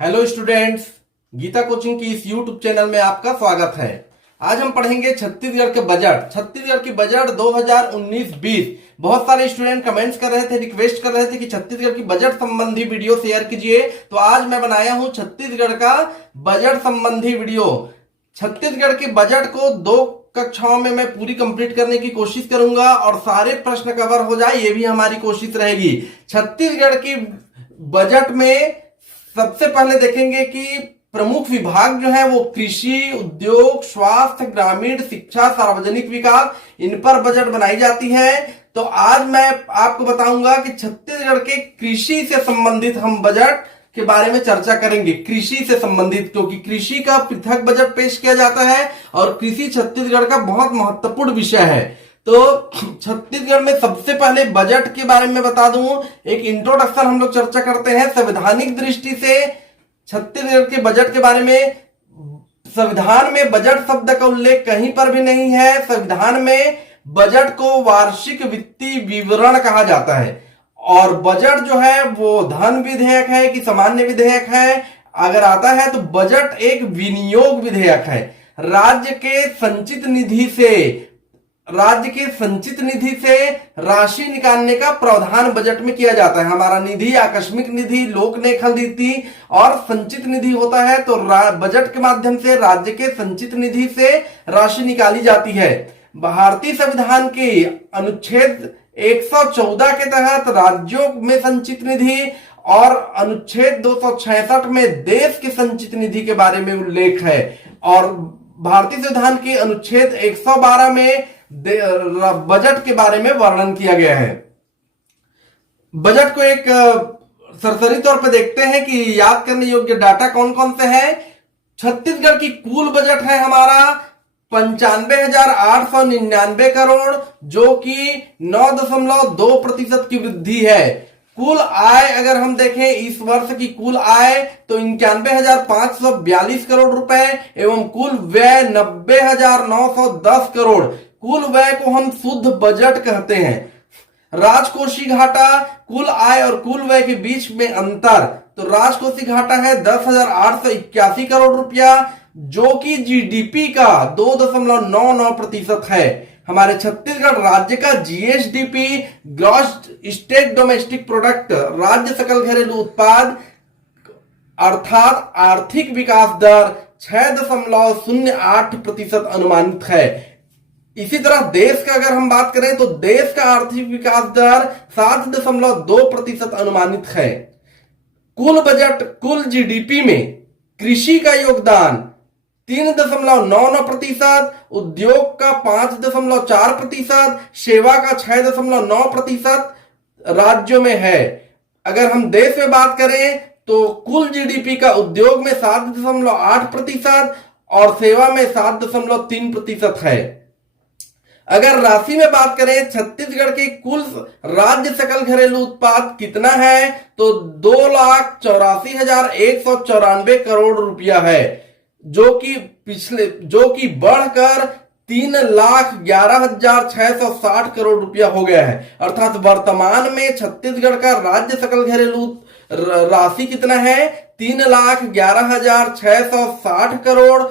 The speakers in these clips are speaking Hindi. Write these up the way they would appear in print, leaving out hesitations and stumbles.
हेलो स्टूडेंट्स, गीता कोचिंग की इस यूट्यूब चैनल में आपका स्वागत है। आज हम पढ़ेंगे छत्तीसगढ़ के बजट। छत्तीसगढ़ की बजट 2019-20। बहुत सारे स्टूडेंट कमेंट्स कर रहे थे, रिक्वेस्ट कर रहे थे कि छत्तीसगढ़ की बजट संबंधी वीडियो शेयर कीजिए, तो आज मैं बनाया हूं छत्तीसगढ़ का बजट संबंधी वीडियो। छत्तीसगढ़ के बजट को 2 कक्षाओं में मैं पूरी कंप्लीट करने की कोशिश करूंगा और सारे प्रश्न कवर हो जाए, ये भी हमारी कोशिश रहेगी। छत्तीसगढ़ की बजट में सबसे पहले देखेंगे कि प्रमुख विभाग जो है वो कृषि, उद्योग, स्वास्थ्य, ग्रामीण, शिक्षा, सार्वजनिक विकास, इन पर बजट बनाई जाती है। तो आज मैं आपको बताऊंगा कि छत्तीसगढ़ के कृषि से संबंधित हम बजट के बारे में चर्चा करेंगे। कृषि से संबंधित, क्योंकि कृषि का पृथक बजट पेश किया जाता है और कृषि छत्तीसगढ़ का बहुत महत्वपूर्ण विषय है। तो छत्तीसगढ़ में सबसे पहले बजट के बारे में बता दूं, एक इंट्रोडक्शन हम लोग चर्चा करते हैं। संवैधानिक दृष्टि से छत्तीसगढ़ के बजट के बारे में संविधान में बजट शब्द का उल्लेख कहीं पर भी नहीं है। संविधान में बजट को वार्षिक वित्तीय विवरण कहा जाता है और बजट जो है वो धन विधेयक है कि सामान्य विधेयक है, अगर आता है तो बजट एक विनियोग विधेयक है। राज्य के संचित निधि से राशि निकालने का प्रावधान बजट में किया जाता है। हमारा निधि आकस्मिक निधि, लोक लेखा नीति और संचित निधि होता है, तो बजट के माध्यम से राज्य के संचित निधि से राशि निकाली जाती है। भारतीय संविधान के अनुच्छेद 114 के तहत राज्यों में संचित निधि और अनुच्छेद 266 में देश के संचित निधि के बारे में उल्लेख है और भारतीय संविधान के अनुच्छेद 112 में बजट के बारे में वर्णन किया गया है। बजट को एक सरसरी तौर पर देखते हैं कि याद करने योग्य डाटा कौन कौन से हैं। छत्तीसगढ़ की कुल बजट है हमारा 95,899 करोड़, जो कि 9.2% की वृद्धि है। कुल आय अगर हम देखें इस वर्ष की कुल आय तो 91,542 करोड़ रुपए एवं कुल व्यय 90,910 करोड़। कुल व्यय को हम शुद्ध बजट कहते हैं। राजकोषीय घाटा, कुल आय और कुल व्यय के बीच में अंतर, तो राजकोषीय घाटा है 10,881 करोड़ रुपया, जो कि जीडीपी का 2.99% है। हमारे छत्तीसगढ़ राज्य का GSDP, gross state domestic product, राज्य सकल घरेलू उत्पाद अर्थात आर्थिक विकास दर 6.08% अनुमानित है। इसी तरह देश का अगर हम बात करें तो देश का आर्थिक विकास दर 7.2% अनुमानित है। कुल बजट, कुल जीडीपी में कृषि का योगदान 3.99%, उद्योग का 5.4%, सेवा का 6.9% राज्यों में है। अगर हम देश में बात करें तो कुल जीडीपी का उद्योग में 7.8% और सेवा में 7.3% है। अगर राशि में बात करें छत्तीसगढ़ के कुल राज्य सकल घरेलू उत्पाद कितना है तो 2,84,194 करोड़ रुपया है, जो कि बढ़कर 3,11,660 करोड़ रुपया हो गया है। अर्थात वर्तमान में छत्तीसगढ़ का राज्य सकल घरेलू राशि कितना है 3,11,660 करोड़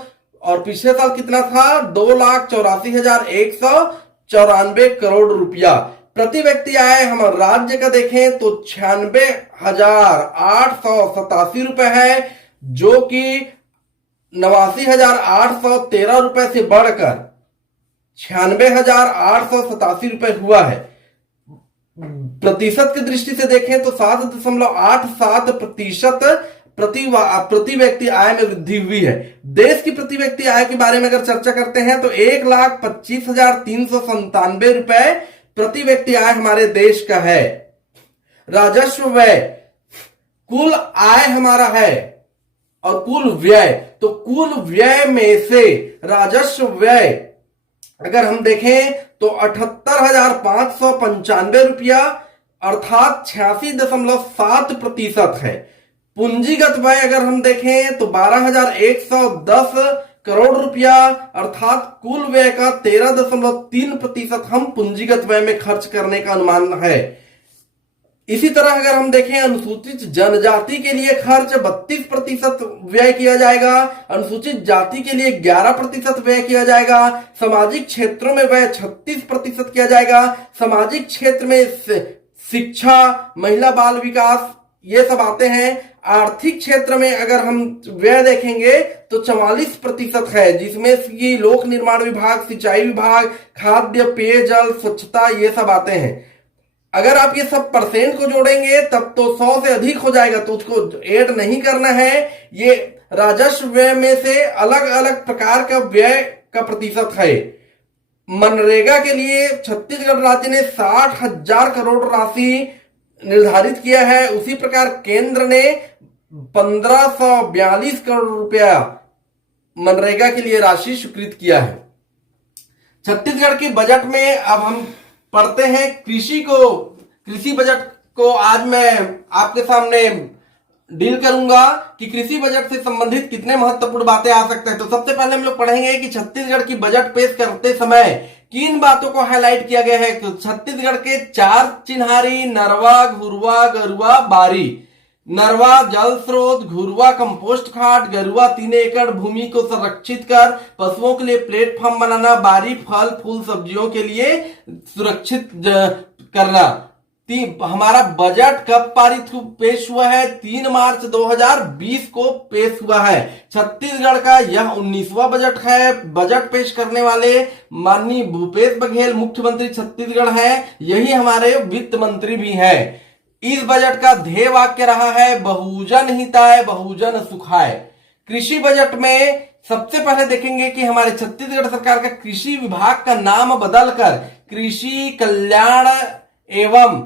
और पिछले साल कितना था 2,84,194 करोड़ रुपया। प्रति व्यक्ति आय हम राज्य का देखें तो 96,887 रुपए है, जो कि 89,813 रुपए से बढ़कर 96,887 रुपए हुआ है। प्रतिशत की दृष्टि से देखें तो 7.87% प्रति व्यक्ति आय में वृद्धि हुई है। देश की प्रति व्यक्ति आय के बारे में अगर चर्चा करते हैं तो 1,25,397 रुपए प्रति व्यक्ति आय हमारे देश का है। राजस्व व्यय, कुल आय हमारा है और कुल व्यय, तो कुल व्यय में से राजस्व व्यय अगर हम देखें तो 78,595 रुपया अर्थात 86.7% है। पूंजीगत व्यय अगर हम देखें तो 12,110 करोड़ रुपया अर्थात कुल व्यय का 13.3% हम पूंजीगत व्यय में खर्च करने का अनुमान है। इसी तरह अगर हम देखें अनुसूचित जनजाति के लिए खर्च 32% व्यय किया जाएगा, अनुसूचित जाति के लिए 11% व्यय किया जाएगा, सामाजिक क्षेत्रों में व्यय 36% किया जाएगा, सामाजिक क्षेत्र में शिक्षा, महिला बाल विकास ये सब आते हैं। आर्थिक क्षेत्र में अगर हम व्यय देखेंगे तो 44% है, जिसमें कि लोक निर्माण विभाग, सिंचाई विभाग, खाद्य पेयजल, स्वच्छता ये सब आते हैं। अगर आप ये सब परसेंट को जोड़ेंगे तब तो 100 से अधिक हो जाएगा, तो उसको ऐड नहीं करना है। ये राजस्व व्यय में से अलग अलग प्रकार का व्यय का प्रतिशत है। मनरेगा के लिए छत्तीसगढ़ राज्य ने 60,000 करोड़ राशि निर्धारित किया है। उसी प्रकार केंद्र ने 1542 करोड़ रुपया मनरेगा के लिए राशि स्वीकृत किया है। छत्तीसगढ़ के बजट में अब हम पढ़ते हैं कृषि बजट को आज मैं आपके सामने डील करूंगा कि कृषि बजट से संबंधित कितने महत्वपूर्ण बातें आ सकते हैं। तो सबसे पहले हम लोग पढ़ेंगे कि छत्तीसगढ़ की बजट पेश करते समय किन बातों को हाईलाइट किया गया है। छत्तीसगढ़ के 4 चिन्हारी नरवा, घुरवा, गरुआ, बारी। नरवा जल स्रोत, घुरवा कंपोस्ट खाद, गरुआ 3 एकड़ भूमि को संरक्षित कर पशुओं के लिए प्लेटफॉर्म बनाना, बारी फल फूल सब्जियों के लिए सुरक्षित करना। हमारा बजट कब पारित पेश हुआ है? 3 मार्च 2020 को पेश हुआ है। छत्तीसगढ़ का यह 19वां बजट है। बजट पेश करने वाले माननीय भूपेश बघेल मुख्यमंत्री छत्तीसगढ़ हैं। यही हमारे वित्त मंत्री भी हैं। इस बजट का ध्येय वाक्य रहा है बहुजन हिताय बहुजन सुखाय। कृषि बजट में सबसे पहले देखेंगे कि हमारे छत्तीसगढ़ सरकार का कृषि विभाग का नाम बदलकर कृषि कल्याण एवं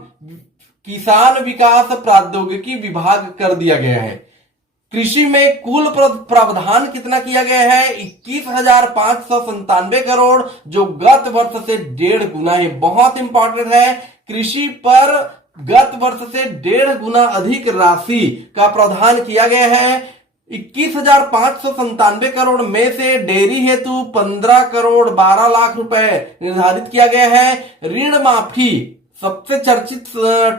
किसान विकास प्रौद्योगिकी विभाग कर दिया गया है। कृषि में कुल प्रावधान कितना किया गया है? 21,597 करोड़, जो गत वर्ष से 1.5 गुना है। बहुत इंपॉर्टेंट है। कृषि पर गत वर्ष से 1.5 गुना अधिक राशि का प्रावधान किया गया है। 21,597 करोड़ में से डेयरी हेतु 15 करोड़ 12 लाख रुपए निर्धारित किया गया है। ऋण माफी सबसे चर्चित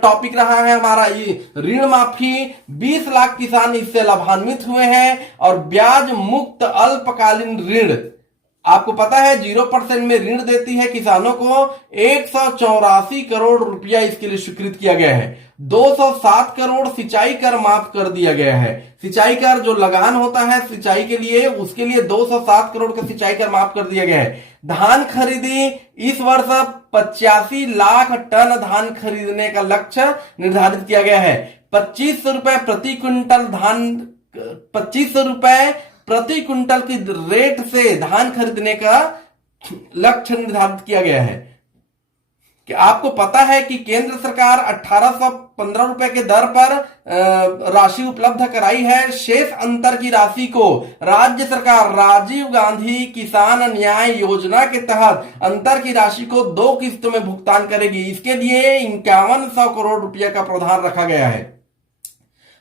टॉपिक रहा है हमारा। ये ऋण माफी 20 लाख किसान इससे लाभान्वित हुए हैं। और ब्याज मुक्त अल्पकालीन ऋण, आपको पता है 0% में ऋण देती है किसानों को। 184 करोड़ रुपया इसके लिए स्वीकृत किया गया है। 207 करोड़ सिंचाई कर माफ कर दिया गया है। सिंचाई कर जो लगान होता है सिंचाई के लिए, उसके लिए 207 करोड़ का सिंचाई कर माफ कर दिया गया है। धान खरीदी इस वर्ष 85 लाख टन धान खरीदने का लक्ष्य निर्धारित किया गया है। 2500 रुपए प्रति क्विंटल धान, 2500 रुपए प्रति क्विंटल की रेट से धान खरीदने का लक्ष्य निर्धारित किया गया है। कि आपको पता है कि केंद्र सरकार 1815 रुपए के दर पर राशि उपलब्ध कराई है। शेष अंतर की राशि को राज्य सरकार राजीव गांधी किसान न्याय योजना के तहत अंतर की राशि को 2 किस्तों में भुगतान करेगी। इसके लिए 5100 करोड़ रुपया का प्रावधान रखा गया है।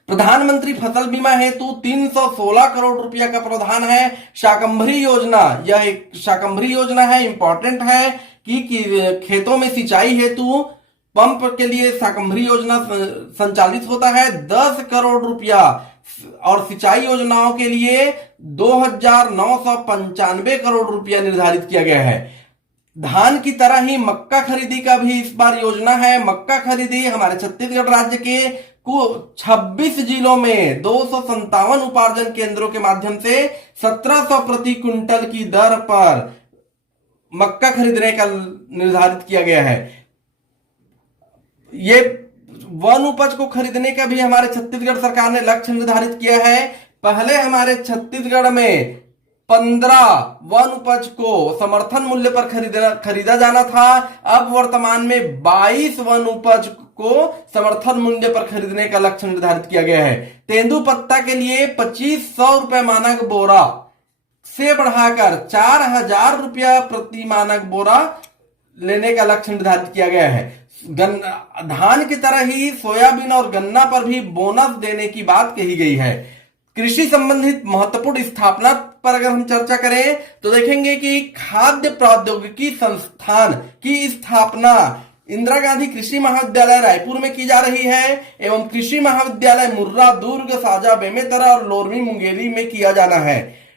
प्रधानमंत्री फसल बीमा हेतु 316 करोड़ रुपया का प्रावधान है। शाकंभरी योजना, यह एक शाकंभरी योजना है, इंपॉर्टेंट है कि खेतों में सिंचाई हेतु पंप के लिए शाकंभरी योजना संचालित होता है। 10 करोड़ रुपया और सिंचाई योजनाओं के लिए 2,995 करोड़ रुपया निर्धारित किया गया है। धान की तरह ही मक्का खरीदी का भी इस बार योजना है। मक्का खरीदी हमारे छत्तीसगढ़ राज्य के 26 जिलों में 257 उपार्जन केंद्रों के माध्यम से 1700 प्रति क्विंटल की दर पर मक्का खरीदने का निर्धारित किया गया है। ये वन उपज को खरीदने का भी हमारे छत्तीसगढ़ सरकार ने लक्ष्य निर्धारित किया है। पहले हमारे छत्तीसगढ़ में 15 वन उपज को समर्थन मूल्य पर खरीदा जाना था। अब वर्तमान में 22 वन उपज को समर्थन मूल्य पर खरीदने का लक्ष्य निर्धारित किया गया है। तेंदुपत्ता के लिए 2500 रुपए मानक बोरा से बढ़ाकर 4000 रुपया प्रति मानक बोरा लेने का लक्ष्य निर्धारित किया गया है। धान की तरह ही सोयाबीन और गन्ना पर भी बोनस देने की बात कही गई है। कृषि संबंधित महत्वपूर्ण स्थापना पर अगर हम चर्चा करें तो देखेंगे कि खाद्य प्रौद्योगिकी संस्थान की स्थापना इंदिरा गांधी कृषि महाविद्यालय रायपुर में की जा रही है एवं कृषि महाविद्यालय मुर्रा, दुर्ग, साजा, बेमेतरा और लोरमी, मुंगेली में किया जाना है।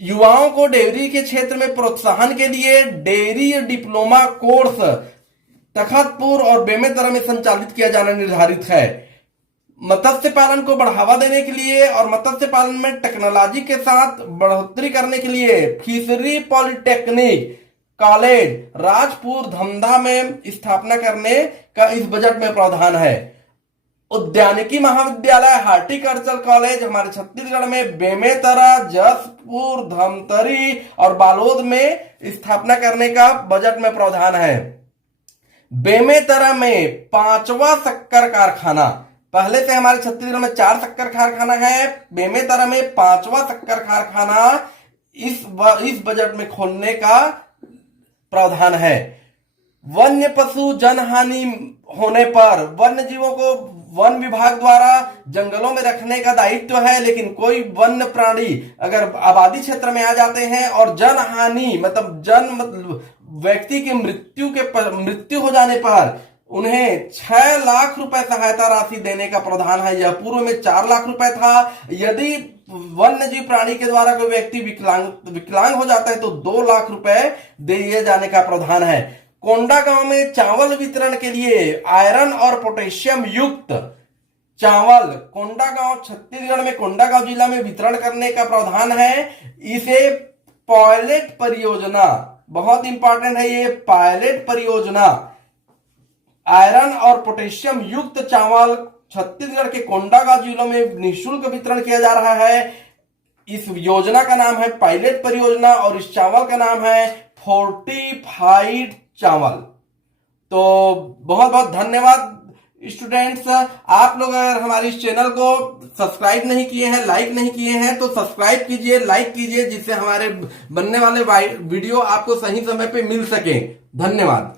युवाओं को डेयरी के क्षेत्र में प्रोत्साहन के लिए डेयरी डिप्लोमा कोर्स तखतपुर और बेमेतरा में संचालित किया जाना निर्धारित है। मत्स्य पालन को बढ़ावा देने के लिए और मत्स्य पालन में टेक्नोलॉजी के साथ बढ़ोतरी करने के लिए fishery polytechnic college Rajpur Dhamdha में स्थापना करने का इस बजट में प्रावधान है। उद्यानिकी महाविद्यालय हार्टिकल्चर कॉलेज हमारे छत्तीसगढ़ में बेमेतरा, जसपुर, धमतरी और बालोद में स्थापना करने का बजट में प्रावधान है। बेमेतरा में 5वां शक्कर कारखाना, पहले से हमारे छत्तीसगढ़ में 4 शक्कर कारखाना है, बेमेतरा में 5वां शक्कर कारखाना इस बजट में खोलने का प्रावधान है। वन्य पशु जनहानि होने पर वन्य जीवों को वन विभाग द्वारा जंगलों में रखने का दायित्व है, लेकिन कोई वन्य प्राणी अगर आबादी क्षेत्र में आ जाते हैं और जनहानि मतलब व्यक्ति की मृत्यु हो जाने पर उन्हें 6 लाख रुपए सहायता राशि देने का प्रावधान है। यह पूर्व में 4 लाख रुपए था। यदि वन्य जीव प्राणी के द्वारा कोई व्यक्ति विकलांग हो जाता है तो 2 लाख रुपए दिए जाने का प्रावधान है। कोंडागांव में चावल वितरण के लिए आयरन और पोटेशियम युक्त चावल कोंडागांव छत्तीसगढ़ में कोंडागांव जिला में वितरण करने का प्रावधान है। इसे पायलट परियोजना, बहुत इंपॉर्टेंट है ये पायलट परियोजना, आयरन और पोटेशियम युक्त चावल छत्तीसगढ़ के कोंडागांव जिलों में निःशुल्क वितरण किया जा रहा है। इस योजना का नाम है पायलट परियोजना और इस चावल का नाम है फोर्टिफाइड चावल। तो बहुत बहुत धन्यवाद स्टूडेंट्स। आप लोग अगर हमारे इस चैनल को सब्सक्राइब नहीं किए हैं, लाइक नहीं किए हैं तो सब्सक्राइब कीजिए, लाइक कीजिए, जिससे हमारे बनने वाले वीडियो आपको सही समय पे मिल सके। धन्यवाद।